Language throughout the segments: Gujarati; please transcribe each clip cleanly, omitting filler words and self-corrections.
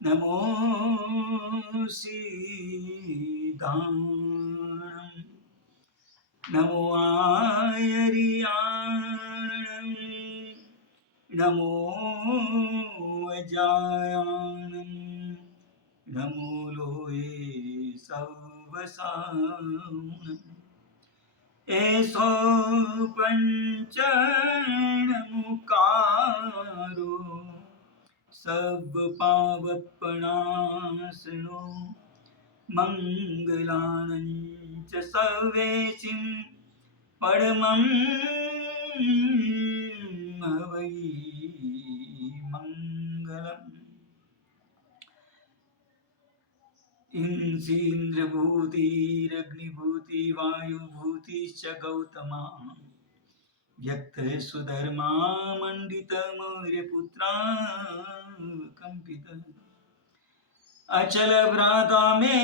નમો સીતાણમ નમો આયરિયાણમ નમો અજાયાણમ નમો લોહે સવસાણમ એસો પંચણમુકારો સબ પાવપણાસનો મંગલાનં ચ સર્વેસિં પરમં હવૈ મંગલમ ઇન્દ્રભૂતિરગ્નિભૂતિ વાયુભૂતિશ્ચ ગૌતમા વ્યક્ત સુધર્મા મંડિત મૌર્યપુત્રા કંપિત અચલ ભ્રાતા મે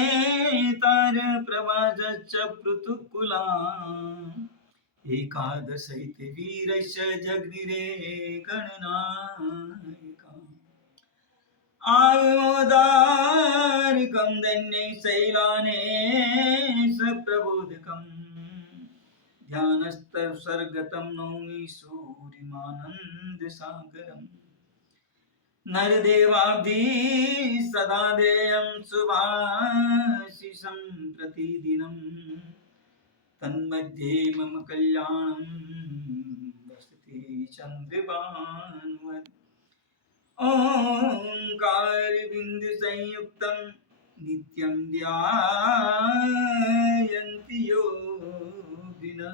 તાર પ્રવાજશ્ચ પૃથુકુલા એકાદશૈતે વીરશ્ચ જગ્નિરે ગણનાયકા આયોદારિકં દૈન્યૈ શૈલાને સપ્રબોધકં ધ્યાનસ્તર્સર્ગતં નૌમિ સૂર્યમાનંદ સાગરમ નરદેવાબ્ધિ સદા દેયં શુભાશિષં પ્રતિદિનં તન્મધ્યે મમ કલ્યાણં વસતિ ચંદ્રભાનુવત ઓંકાર બિંદુ સંયુક્તં નિત્યં ધ્યાયન્તિ યોગિનઃ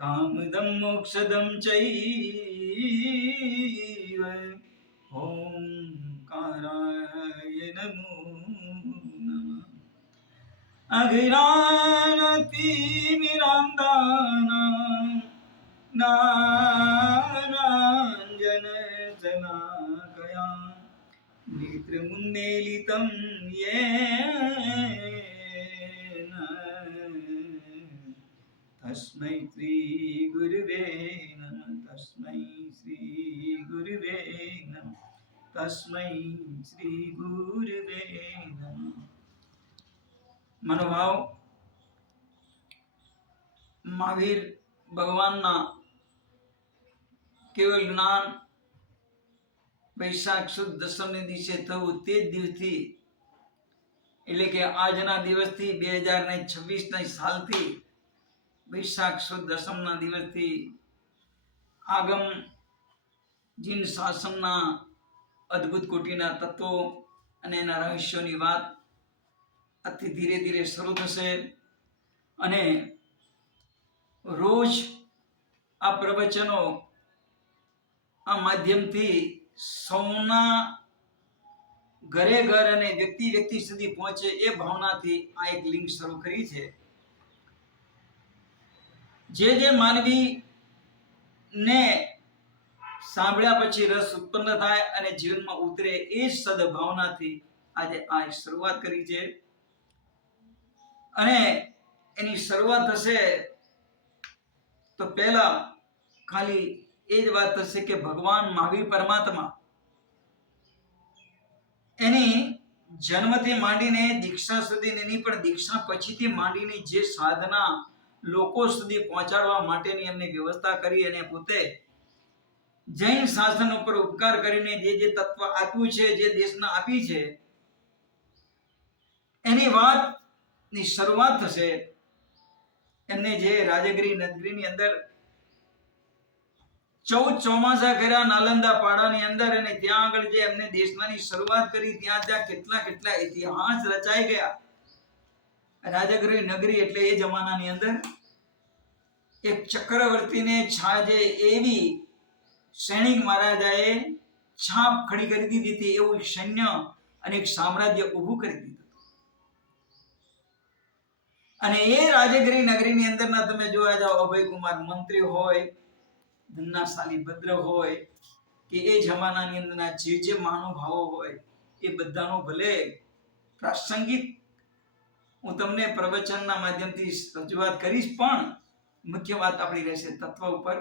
કામદં મોક્ષદં ચૈવ ઓંકારાય નમો નમઃ અઘ્રાણતિમિરાંધાનાં જ્ઞાનાંજન શલાકયા નેત્રમુન્મીલિतं યેન તસ્मै શ્રી ગુરવે નમઃ તસ્मै શ્રી ગુરવે નમઃ તસ્मै શ્રી ગુરવે નમઃ. મનોભાવ મહાવીર ભગવાનના કેવળ જ્ઞાન વૈશાખ સુદ દસમને દિવસે થયું તે જ દિવસથી એટલે કે આજના દિવસથી 2026 સાલથી વૈશાખ સુદ દસમના દિવસથી આગમ જીન શાસનના અદ્ભુત કોટીના તત્વો અને એના રહસ્યોની વાત અતિ ધીરે ધીરે શરૂ થશે અને રોજ આ પ્રવચનો આ માધ્યમથી સૌના ઘરે ઘર અને વ્યક્તિ વ્યક્તિ સુધી પહોંચે એ ભાવનાથી આ એક લિંક શરૂ કરી છે. જે માનવી ને સાંભળ્યા પછી રસ ઉત્પન્ન થાય અને જીવનમાં ઉતરે એ જ સદભાવનાથી આજે આ શરૂઆત કરી છે. અને એની શરૂઆત થશે તો પહેલા ખાલી એ જ વાત થશે કે ભગવાન મહાવીર પરમાત્મા એની જન્મથી માંડીને દીક્ષા સુધી, એની પણ દીક્ષા પછીથી માંડીને જે સાધના લોકો સુધી પહોંચાડવા માટેની એમને વ્યવસ્થા કરી અને પોતે જૈન શાસન ઉપર ઉપકાર કરીને જે તત્વ આપ્યું છે, જે દેશના આપી છે, એની વાતની શરૂઆત થશે. એમને જે રાજગીરી નગરીની અંદર 14 ચોમાસા કર્યા નાલંદા પાડાની અંદર અને ત્યાં આગળ જે એમને દેશનાની શરૂઆત કરી ત્યાં કેટલા ઇતિહાસ રચાઈ ગયા. રાજગીરી નગરી એટલે એ જમાનાની અંદર એક ચક્રવર્તીને છાજે એવી સૈનિક મહારાજાએ છાપ ખડી કરી દીધી હતી, એવું સૈન્ય અને એક સામ્રાજ્ય ઊભું કરી દીધું. અને એ રાજગીરી નગરીની અંદરના તમે જોવા જાઓ, અભયકુમાર મંત્રી હોય, ધન્નાશાલી ભદ્ર હોય કે એ જમાનાની અંદરના જે મહાનુભાવો હોય, એ બધાનો ભલે પ્રાસંગિક હું તમને પ્રવચનના માધ્યમથી રજૂઆત કરીશ, પણ મુખ્ય વાત આપણી રહેશે તત્વ ઉપર.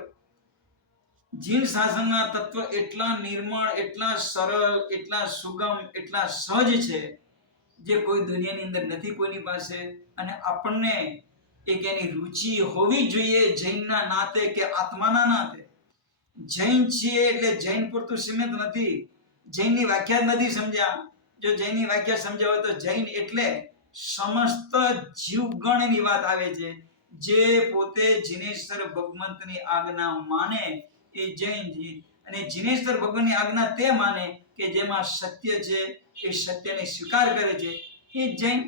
જીન શાસનના તત્વ એટલા નિર્મળ, એટલા સરળ, એટલા સુગમ, એટલા સહજ છે જે કોઈ દુનિયાની અંદર નથી કોઈની પાસે. અને આપણને એક એની રુચિ હોવી જોઈએ જૈનના નાતે કે આત્માના નાતે. જૈન છીએ એટલે જૈન પૂરતું સીમિત નથી. જૈનની વ્યાખ્યા નથી સમજ્યા. જો જૈનની વ્યાખ્યા સમજ્યા હોય તો જૈન એટલે સમસ્ત જીવગણની વાત આવે છે. જે પોતે જિનેશ્વર ભગવંતની આજ્ઞા માને એ જૈન છે. અને જિનેશ્વર ભગવાનની આજ્ઞા તે માને કે જેમાં સત્ય છે, એ સત્યને સ્વીકાર કરે છે, એ જૈન.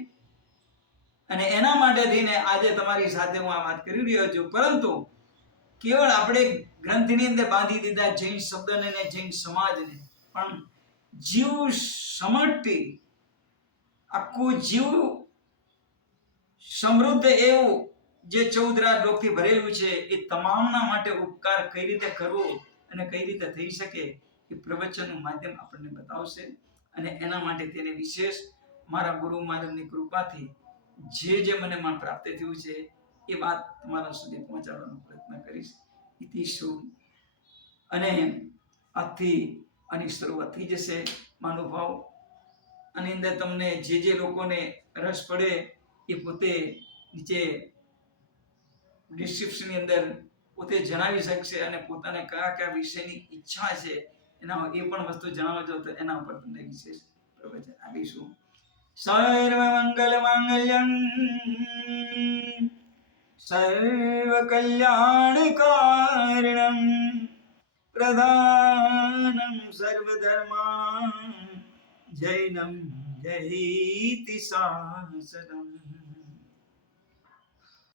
અને એના માટે થઈને આજે તમારી સાથે હું આ વાત કરી રહ્યો છું. પરંતુ કેવળ આપણે ગ્રંથની અંદર બાંધી દીધા જૈન શબ્દને ને જૈન સમાજને, પણ જીવ સમષ્ટિ, આખું જીવ સમૃદ્ધ એવું જે 14 લોકથી ભરેલું છે, એ તમામના માટે ઉપકાર કઈ રીતે કરવો અને કઈ રીતે થઈ શકે એ પ્રવચનનું માધ્યમ આપણને બતાવશે. અને એના માટે તેને વિશેષ મારા ગુરુ મહારાજની કૃપાથી જે મને પ્રાપ્ત થયું છે એ વાત તમારા સુધી પહોંચાડવાનો પ્રયત્ન કરીશ. ઇતિ શું. અને આજથી આની શરૂઆત થઈ જશે મહાનુભાવ. આની અંદર તમને જે લોકોને રસ પડે એ પોતે નીચે ડિસ્ક્રિપ્શનની અંદર પોતે જણાવી શકશે. અને પોતાને કયા કયા વિષયની ઈચ્છા છે એના એ પણ વસ્તુ જણાવજો, તો એના ઉપર તમને વિશેષ પ્રવચન આપીશું. સર્વ મંગલ માંગલ્યં સર્વ કલ્યાણ કારણં પ્રધાનં સર્વ ધર્મા જૈનમ જયતિ શાસનમ.